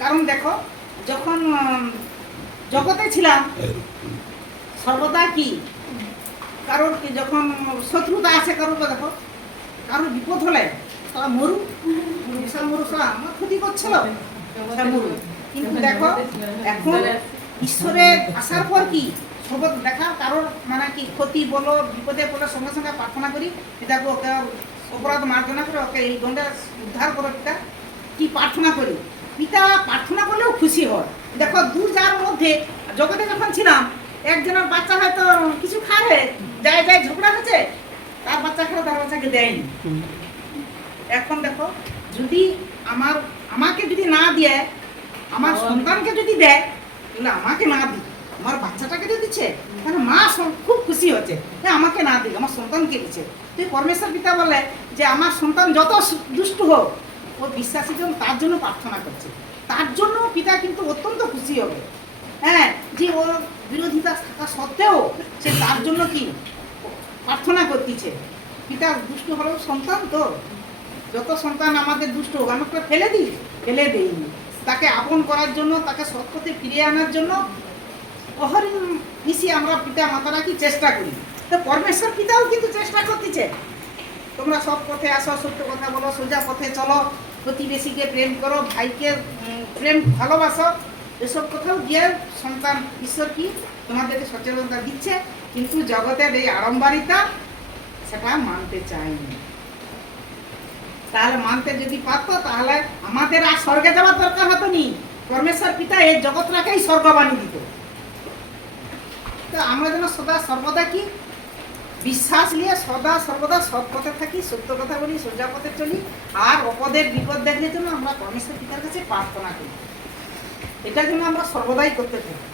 কারণ দেখো, যখন জগতে ছিলাম সর্বদা কি কারোর কি যখন শত্রুতা আছে কারোর, দেখো কারোর বিপদ হলে তারা মরু বিশাল মরু আমার ক্ষতি করছিল মরু। কিন্তু দেখো এখন ঈশ্বরের আসার পর কি সবদ দেখা কারোর মানে কি ক্ষতি বলো বিপদে পড়লে সঙ্গে সঙ্গে প্রার্থনা করি পিতাকে ওকে অপরাধ মার্জনা করে ওকে এই দণ্ডে উদ্ধার করো পিতা, কি প্রার্থনা করি পিতা প্রার্থনা করলেও খুশি হয়। দেখো দূর যার মধ্যে জগতে যখন ছিলাম একজনের বাচ্চা হয়তো কিছু খাবে যায় যায় ঝগড়া হচ্ছে তার বাচ্চা খাবে তার বাচ্চাকে দেয়নি। এখন দেখো যদি আমাকে যদি না দিয়ে আমার সন্তানকে যদি দেয় তাহলে আমাকে না দিই আমার বাচ্চাটাকে যদি দিচ্ছে তাহলে মা খুব খুশি হচ্ছে যে আমাকে না দিই আমার সন্তানকে দিচ্ছে। তো পরমেশ্বর পিতা বলে যে আমার সন্তান যত দুষ্ট হোক ও বিশ্বাসী জন তার জন্য প্রার্থনা করছে, তার জন্য পিতা কিন্তু অত্যন্ত খুশি হবে। হ্যাঁ, যে ওর বিরোধিতা থাকা সত্ত্বেও সে তার জন্য কি প্রার্থনা করতেছে। পিতা দুষ্ট হলেও সন্তান তো, যত সন্তান আমাদের দুষ্ট হোক আমাকে ফেলে দেইনি, তাকে আপন করার জন্য তাকে সৎ পথে ফিরিয়ে আনার জন্য অহরিণ মিশিয়ে আমরা পিতা মাতারা কি চেষ্টা করি। তো পরমেশ্বর পিতাও কিন্তু চেষ্টা করতেছে তোমরা সৎ পথে আসো, সত্য কথা বলো, সোজা পথে চলো, প্রতিবেশীকে প্রেম করো, ভাইকে প্রেম ভালোবাসো, এসব কোথাও দিয়ে সন্তান ঈশ্বর কি তোমাদেরকে সচেতনতা দিচ্ছে। কিন্তু জগতের এই আড়ম্বরিতা সেটা মানতে চায়নি। তাহলে মানতে যদি পারতো তাহলে আমাদের আর স্বর্গে যাওয়ার দরকার হতো নি, পরমেশ্বর পিতা এই জগৎটাকেই স্বর্গ বানিয়ে দিত। তো আমরা যেন সদা সর্বদা কি বিশ্বাস নিয়ে সদা সর্বদা সৎ পথে থাকি, সত্য কথা বলি, সোজা পথে চলি, আর অপদের বিপদ দেখলে জন্য আমরা পরমেশ্বর পিতার কাছে প্রার্থনা করি। এটা যেন আমরা সর্বদাই করতে থাকি।